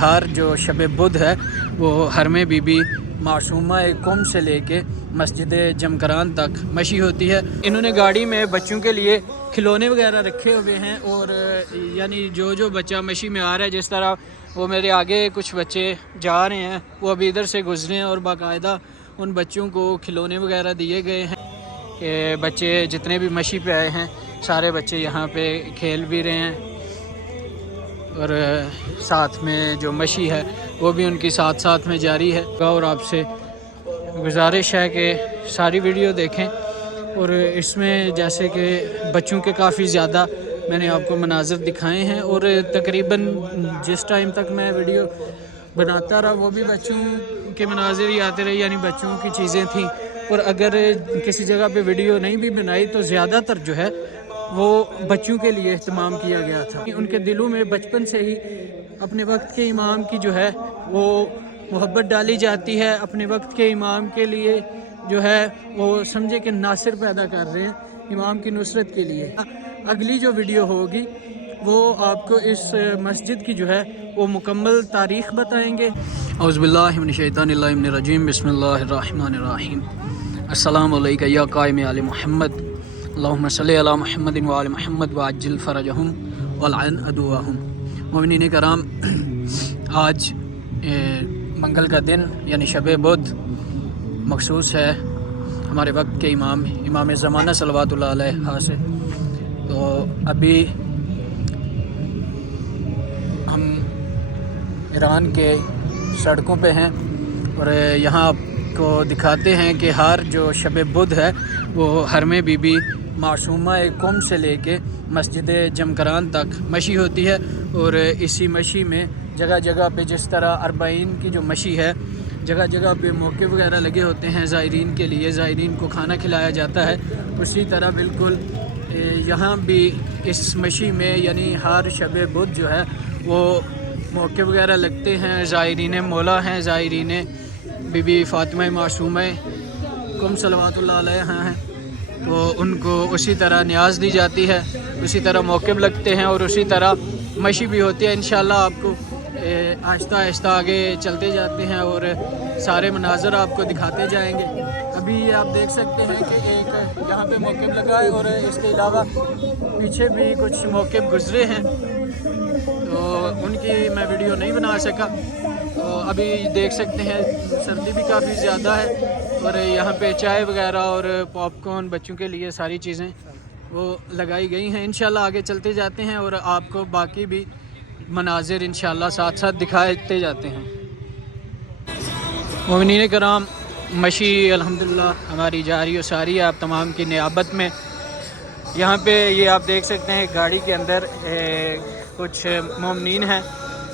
ہر جو شب بدھ ہے وہ حرم بی بی معصومہ قم سے لے کے مسجد جمکران تک مشی ہوتی ہے۔ انہوں نے گاڑی میں بچوں کے لیے کھلونے وغیرہ رکھے ہوئے ہیں، اور یعنی جو بچہ مشی میں آ رہا ہے، جس طرح وہ میرے آگے کچھ بچے جا رہے ہیں، وہ ابھی ادھر سے گزرے ہیں، اور باقاعدہ ان بچوں کو کھلونے وغیرہ دیے گئے ہیں کہ بچے جتنے بھی مشی پہ آئے ہیں سارے بچے یہاں پہ کھیل بھی رہے ہیں، اور ساتھ میں جو مشی ہے وہ بھی ان کی ساتھ میں جاری ہے۔ اور آپ سے گزارش ہے کہ ساری ویڈیو دیکھیں، اور اس میں جیسے کہ بچوں کے کافی زیادہ میں نے آپ کو مناظر دکھائے ہیں، اور تقریباً جس ٹائم تک میں ویڈیو بناتا رہا وہ بھی بچوں کے مناظر ہی آتے رہے، یعنی بچوں کی چیزیں تھیں، اور اگر کسی جگہ پہ ویڈیو نہیں بھی بنائی تو زیادہ تر جو ہے وہ بچوں کے لیے اہتمام کیا گیا تھا۔ ان کے دلوں میں بچپن سے ہی اپنے وقت کے امام کی جو ہے وہ محبت ڈالی جاتی ہے، اپنے وقت کے امام کے لیے جو ہے وہ سمجھے کہ ناصر پیدا کر رہے ہیں امام کی نصرت کے لیے۔ اگلی جو ویڈیو ہوگی وہ آپ کو اس مسجد کی جو ہے وہ مکمل تاریخ بتائیں گے۔ اعوذ باللہ من الشیطان الرجیم، بسم اللہ الرحمن الرحیم۔ السلام علیکم یا قائم آل محمد، اللہم صلی علی محمد وآل محمد وعجل فرجہم والعن عدوہم۔ مومنین کرام، آج منگل کا دن یعنی شب بدھ مخصوص ہے ہمارے وقت کے امام زمانہ صلوات اللہ علیہ سے۔ تو ابھی ہم ایران کے سڑکوں پہ ہیں، اور یہاں آپ کو دکھاتے ہیں کہ ہر جو شب بدھ ہے وہ حرم بی بی معصومہ قم سے لے کے مسجد جمکران تک مشی ہوتی ہے، اور اسی مشی میں جگہ جگہ پہ جس طرح اربعین کی جو مشی ہے، جگہ جگہ پہ موقع وغیرہ لگے ہوتے ہیں زائرین کے لیے، زائرین کو کھانا کھلایا جاتا ہے، اسی طرح بالکل یہاں بھی اس مشی میں یعنی ہر شب بدھ جو ہے وہ موقع وغیرہ لگتے ہیں، زائرین مولا ہیں، زائرین بی بی فاطمہ معصومہ قم صلوات اللہ علیہ ہیں، تو ان کو اسی طرح نیاز دی جاتی ہے، اسی طرح موقع لگتے ہیں، اور اسی طرح مشی بھی ہوتی ہے۔ انشاءاللہ آپ کو آہستہ آہستہ آگے چلتے جاتے ہیں اور سارے مناظر آپ کو دکھاتے جائیں گے۔ ابھی یہ آپ دیکھ سکتے ہیں کہ ایک یہاں پہ موقع لگا ہے، اور اس کے علاوہ پیچھے بھی کچھ موقع گزرے ہیں، تو ان کی میں ویڈیو نہیں بنا سکا۔ تو ابھی دیکھ سکتے ہیں سردی بھی کافی زیادہ ہے، اور یہاں پہ چائے وغیرہ اور پاپ کارن بچوں کے لیے ساری چیزیں وہ لگائی گئی ہیں۔ انشاءاللہ آگے چلتے جاتے ہیں اور آپ کو باقی بھی مناظر انشاءاللہ ساتھ دکھاتے جاتے ہیں۔ مومنین کرام، مشی الحمدللہ ہماری جاری و ساری ہے آپ تمام کی نیابت میں۔ یہاں پہ یہ آپ دیکھ سکتے ہیں گاڑی کے اندر کچھ مومنین ہیں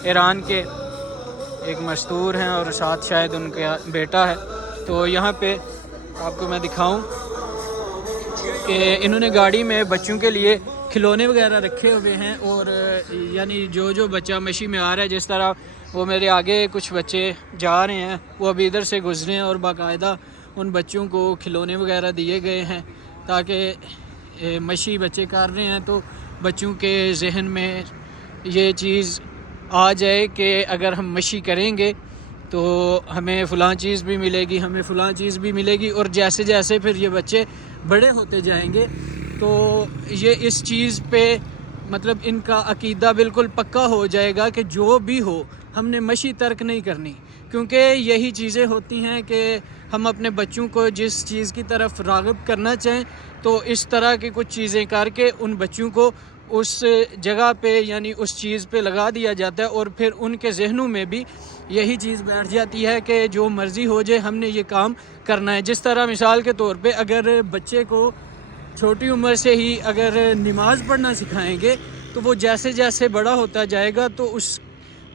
ایران کے، ایک مستور ہیں اور ساتھ شاید ان کا بیٹا ہے۔ تو یہاں پہ آپ کو میں دکھاؤں کہ انہوں نے گاڑی میں بچوں کے لیے کھلونے وغیرہ رکھے ہوئے ہیں، اور یعنی جو بچہ مشی میں آ رہا ہے، جس طرح وہ میرے آگے کچھ بچے جا رہے ہیں، وہ ابھی ادھر سے گزرے ہیں، اور باقاعدہ ان بچوں کو کھلونے وغیرہ دیے گئے ہیں تاکہ مشی بچے کر رہے ہیں تو بچوں کے ذہن میں یہ چیز آ جائے کہ اگر ہم مشی کریں گے تو ہمیں فلاں چیز بھی ملے گی، ہمیں فلاں چیز بھی ملے گی، اور جیسے جیسے پھر یہ بچے بڑے ہوتے جائیں گے تو یہ اس چیز پہ مطلب ان کا عقیدہ بالکل پکا ہو جائے گا کہ جو بھی ہو ہم نے مشی ترک نہیں کرنی، کیونکہ یہی چیزیں ہوتی ہیں کہ ہم اپنے بچوں کو جس چیز کی طرف راغب کرنا چاہیں تو اس طرح کی کچھ چیزیں کر کے ان بچوں کو اس جگہ پہ یعنی اس چیز پہ لگا دیا جاتا ہے، اور پھر ان کے ذہنوں میں بھی یہی چیز بیٹھ جاتی ہے کہ جو مرضی ہو جائے ہم نے یہ کام کرنا ہے۔ جس طرح مثال کے طور پہ اگر بچے کو چھوٹی عمر سے ہی اگر نماز پڑھنا سکھائیں گے تو وہ جیسے جیسے بڑا ہوتا جائے گا تو اس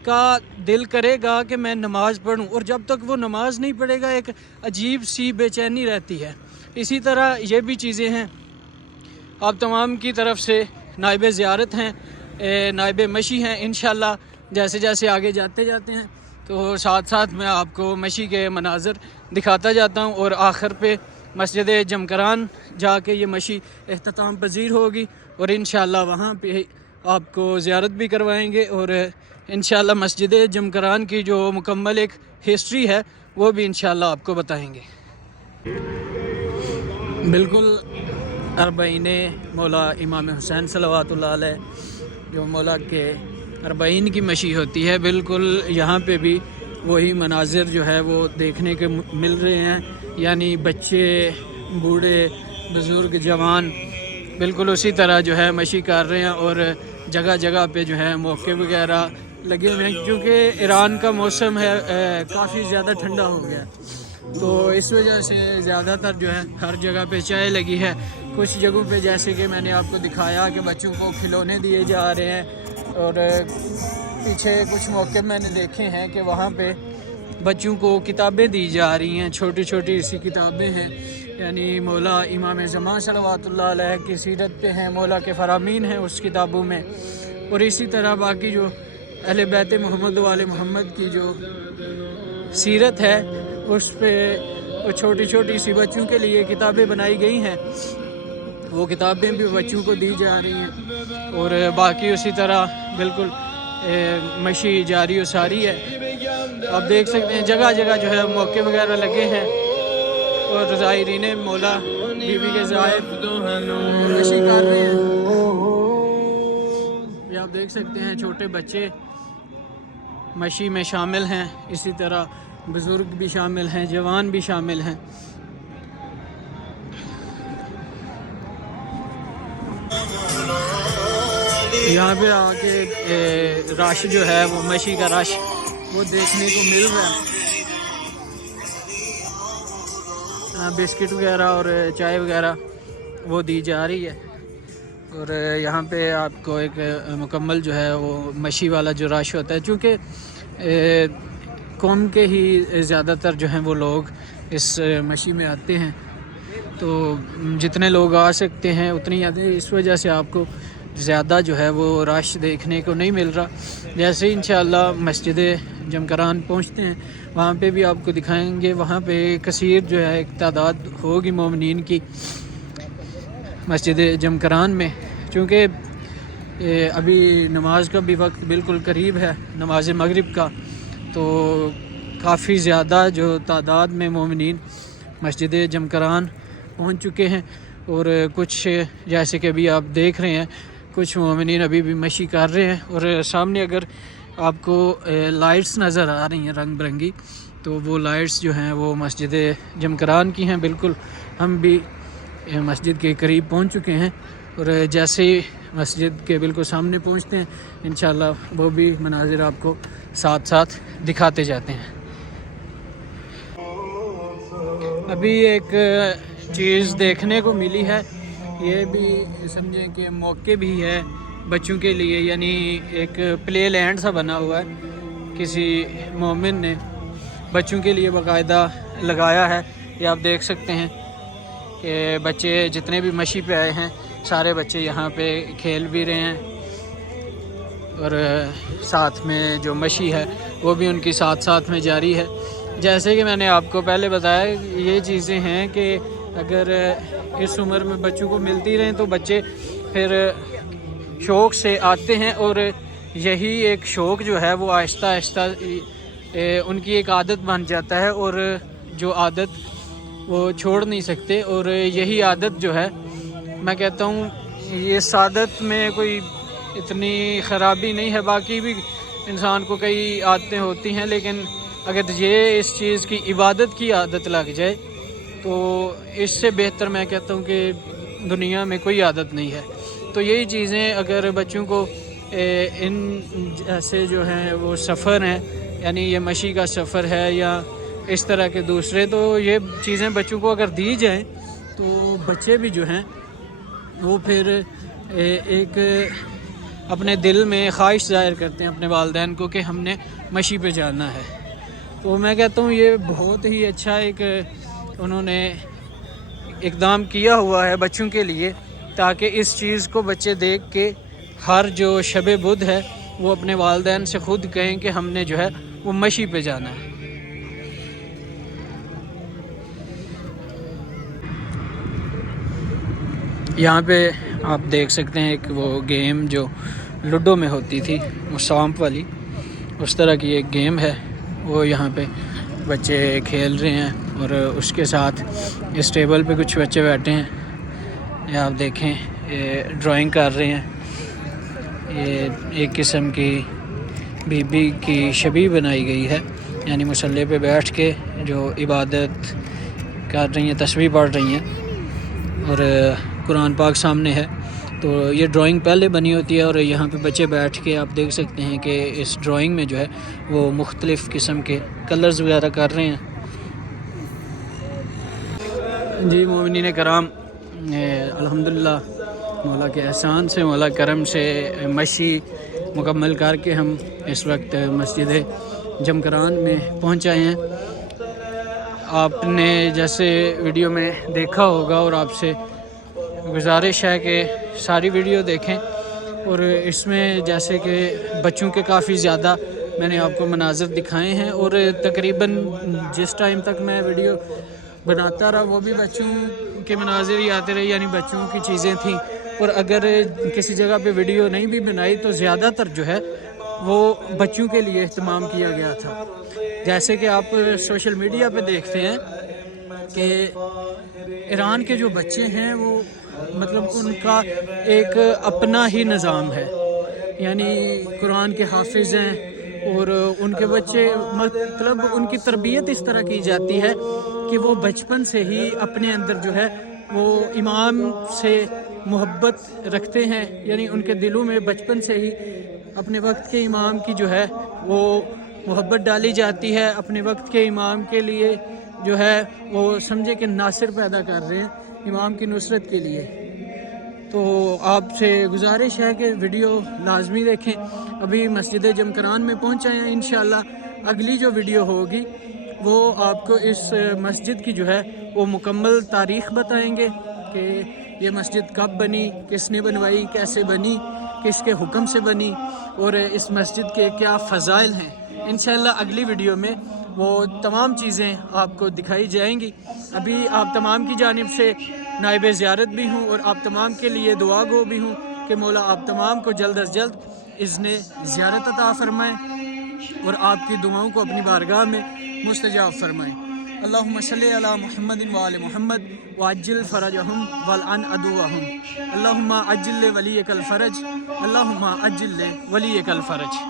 کا دل کرے گا کہ میں نماز پڑھوں، اور جب تک وہ نماز نہیں پڑھے گا ایک عجیب سی بے چینی رہتی ہے۔ اسی طرح یہ بھی چیزیں ہیں۔ آپ تمام کی طرف سے نائب زیارت ہیں، نائب مشی ہیں، انشاءاللہ جیسے جیسے آگے جاتے ہیں تو ساتھ میں آپ کو مشی کے مناظر دکھاتا جاتا ہوں، اور آخر پہ مسجد جمکران جا کے یہ مشی اختتام پذیر ہوگی، اور انشاءاللہ وہاں پہ آپ کو زیارت بھی کروائیں گے، اور انشاءاللہ مسجد جمکران کی جو مکمل ایک ہسٹری ہے وہ بھی انشاءاللہ آپ کو بتائیں گے۔ بالکل اربعین مولا امام حسین صلوات اللہ علیہ جو مولا کے اربعین کی مشی ہوتی ہے، بالکل یہاں پہ بھی وہی مناظر جو ہے وہ دیکھنے کے مل رہے ہیں، یعنی بچے، بوڑھے، بزرگ، جوان بالکل اسی طرح جو ہے مشی کر رہے ہیں، اور جگہ جگہ پہ جو ہے موقع وغیرہ لگے ہوئے ہیں، کیونکہ ایران کا موسم ہے کافی زیادہ ٹھنڈا ہو گیا، تو اس وجہ سے زیادہ تر جو ہے ہر جگہ پہ چائے لگی ہے۔ کچھ جگہوں پہ جیسے کہ میں نے آپ کو دکھایا کہ بچوں کو کھلونے دیے جا رہے ہیں، اور پیچھے کچھ موقع میں نے دیکھے ہیں کہ وہاں پہ بچوں کو کتابیں دی جا رہی ہیں، چھوٹی چھوٹی سی کتابیں ہیں، یعنی مولا امام زمان صلوات اللہ علیہ کی سیرت پہ ہیں، مولا کے فرامین ہیں اس کتابوں میں، اور اسی طرح باقی جو اہل بیت محمد و آل محمد کی جو سیرت ہے اس پہ وہ چھوٹی چھوٹی سی بچوں کے لیے کتابیں بنائی گئی ہیں، وہ کتابیں بھی بچوں کو دی جا رہی ہیں، اور باقی اسی طرح بالکل مشی جاری و ساری ہے۔ آپ دیکھ سکتے ہیں جگہ جگہ جو ہے موقع وغیرہ لگے ہیں، اور زائرین مولا بی بی کے زائر مشی کر رہے ہیں۔ یہ آپ دیکھ سکتے ہیں چھوٹے بچے مشی میں شامل ہیں، اسی طرح بزرگ بھی شامل ہیں، جوان بھی شامل ہیں۔ یہاں پہ آ کے رش جو ہے وہ مشی کا رش وہ دیکھنے کو مل رہا ہے۔ بسکٹ وغیرہ اور چائے وغیرہ وہ دی جا رہی ہے، اور یہاں پہ آپ کو ایک مکمل جو ہے وہ مشی والا جو رش ہوتا ہے، چونکہ قوم کے ہی زیادہ تر جو ہیں وہ لوگ اس مشی میں آتے ہیں، تو جتنے لوگ آ سکتے ہیں اتنی آتے ہیں، اس وجہ سے آپ کو زیادہ جو ہے وہ رش دیکھنے کو نہیں مل رہا۔ جیسے انشاءاللہ مسجد جمکران پہنچتے ہیں وہاں پہ بھی آپ کو دکھائیں گے، وہاں پہ کثیر جو ہے ایک تعداد ہوگی مومنین کی مسجد جمکران میں، چونکہ ابھی نماز کا بھی وقت بالکل قریب ہے، نماز مغرب کا، تو کافی زیادہ جو تعداد میں مومنین مسجد جمکران پہنچ چکے ہیں، اور کچھ جیسے کہ ابھی آپ دیکھ رہے ہیں کچھ مومنین ابھی بھی مشی کر رہے ہیں، اور سامنے اگر آپ کو لائٹس نظر آ رہی ہیں رنگ برنگی، تو وہ لائٹس جو ہیں وہ مسجد جمکران کی ہیں۔ بالکل ہم بھی مسجد کے قریب پہنچ چکے ہیں، اور جیسے ہی مسجد کے بالکل سامنے پہنچتے ہیں انشاءاللہ وہ بھی مناظر آپ کو ساتھ ساتھ دکھاتے جاتے ہیں۔ ابھی ایک چیز دیکھنے کو ملی ہے، یہ بھی سمجھیں کہ موقع بھی ہے بچوں کے لیے، یعنی ایک پلے لینڈ سا بنا ہوا ہے، کسی مومن نے بچوں کے لیے باقاعدہ لگایا ہے۔ یہ آپ دیکھ سکتے ہیں کہ بچے جتنے بھی مشی پہ آئے ہیں سارے بچے یہاں پہ کھیل بھی رہے ہیں، اور ساتھ میں جو مشی ہے وہ بھی ان کی ساتھ ساتھ میں جاری ہے۔ جیسے کہ میں نے آپ کو پہلے بتایا یہ چیزیں ہیں کہ اگر اس عمر میں بچوں کو ملتی رہیں تو بچے پھر شوق سے آتے ہیں، اور یہی ایک شوق جو ہے وہ آہستہ آہستہ ان کی ایک عادت بن جاتا ہے، اور جو عادت وہ چھوڑ نہیں سکتے، اور یہی عادت جو ہے میں کہتا ہوں یہ عادت میں کوئی اتنی خرابی نہیں ہے، باقی بھی انسان کو کئی عادتیں ہوتی ہیں، لیکن اگر یہ اس چیز کی عبادت کی عادت لگ جائے تو اس سے بہتر میں کہتا ہوں کہ دنیا میں کوئی عادت نہیں ہے۔ تو یہی چیزیں اگر بچوں کو ان جیسے جو ہیں وہ سفر ہیں، یعنی یہ مشی کا سفر ہے یا اس طرح کے دوسرے، تو یہ چیزیں بچوں کو اگر دی جائیں تو بچے بھی جو ہیں وہ پھر ایک اپنے دل میں خواہش ظاہر کرتے ہیں اپنے والدین کو کہ ہم نے مشی پہ جانا ہے۔ تو میں کہتا ہوں یہ بہت ہی اچھا ایک انہوں نے اقدام کیا ہوا ہے بچوں کے لیے، تاکہ اس چیز کو بچے دیکھ کے ہر جو شب بدھ ہے وہ اپنے والدین سے خود کہیں کہ ہم نے جو ہے وہ مشی پہ جانا ہے۔ یہاں پہ آپ دیکھ سکتے ہیں ایک وہ گیم جو لوڈو میں ہوتی تھی، وہ سانپ والی، اس طرح کی ایک گیم ہے، وہ یہاں پہ بچے کھیل رہے ہیں، اور اس کے ساتھ اس ٹیبل پہ کچھ بچے بیٹھے ہیں، یہ آپ دیکھیں یہ ڈرائنگ کر رہے ہیں، یہ ایک قسم کی بی بی کی شبیہ بنائی گئی ہے، یعنی مصلی پہ بیٹھ کے جو عبادت کر رہی ہیں، تسبیح پڑھ رہی ہیں، اور قرآن پاک سامنے ہے۔ تو یہ ڈرائنگ پہلے بنی ہوتی ہے، اور یہاں پہ بچے بیٹھ کے آپ دیکھ سکتے ہیں کہ اس ڈرائنگ میں جو ہے وہ مختلف قسم کے کلرز وغیرہ کر رہے ہیں۔ جی مومنین کرام، الحمدللہ مولا کے احسان سے، مولا کرم سے مشی مکمل کر کے ہم اس وقت مسجد جمکران میں پہنچ آئے ہیں۔ آپ نے جیسے ویڈیو میں دیکھا ہوگا، اور آپ سے گزارش ہے کہ ساری ویڈیو دیکھیں، اور اس میں جیسے کہ بچوں کے کافی زیادہ میں نے آپ کو مناظر دکھائے ہیں، اور تقریباً جس ٹائم تک میں ویڈیو بناتا رہا وہ بھی بچوں کے مناظر ہی آتے رہے، یعنی بچوں کی چیزیں تھیں، اور اگر کسی جگہ پہ ویڈیو نہیں بھی بنائی تو زیادہ تر جو ہے وہ بچوں کے لیے اہتمام کیا گیا تھا۔ جیسے کہ آپ سوشل میڈیا پہ دیکھتے ہیں کہ ایران کے جو بچے ہیں وہ مطلب ان کا ایک اپنا ہی نظام ہے، یعنی قرآن کے حافظ ہیں، اور ان کے بچے مطلب ان کی تربیت اس طرح کی جاتی ہے کہ وہ بچپن سے ہی اپنے اندر جو ہے وہ امام سے محبت رکھتے ہیں، یعنی ان کے دلوں میں بچپن سے ہی اپنے وقت کے امام کی جو ہے وہ محبت ڈالی جاتی ہے، اپنے وقت کے امام کے لیے جو ہے وہ سمجھے کہ ناصر پیدا کر رہے ہیں امام کی نصرت کے لیے۔ تو آپ سے گزارش ہے کہ ویڈیو لازمی دیکھیں۔ ابھی مسجد جمکران میں پہنچے ہیں، انشاءاللہ اگلی جو ویڈیو ہوگی وہ آپ کو اس مسجد کی جو ہے وہ مکمل تاریخ بتائیں گے کہ یہ مسجد کب بنی، کس نے بنوائی، کیسے بنی، کس کے حکم سے بنی، اور اس مسجد کے کیا فضائل ہیں۔ انشاءاللہ اگلی ویڈیو میں وہ تمام چیزیں آپ کو دکھائی جائیں گی۔ ابھی آپ تمام کی جانب سے نائب زیارت بھی ہوں، اور آپ تمام کے لیے دعا گو بھی ہوں کہ مولا آپ تمام کو جلد از جلد اذن زیارت عطا فرمائیں، اور آپ کی دعاؤں کو اپنی بارگاہ میں مستجاب فرمائیں۔ اللہم صلی علی محمد وآل محمد وعجل فرجہم والعن عدوہم، اللہم عجل ولیک الفرج، اللہم عجل ولیک الفرج۔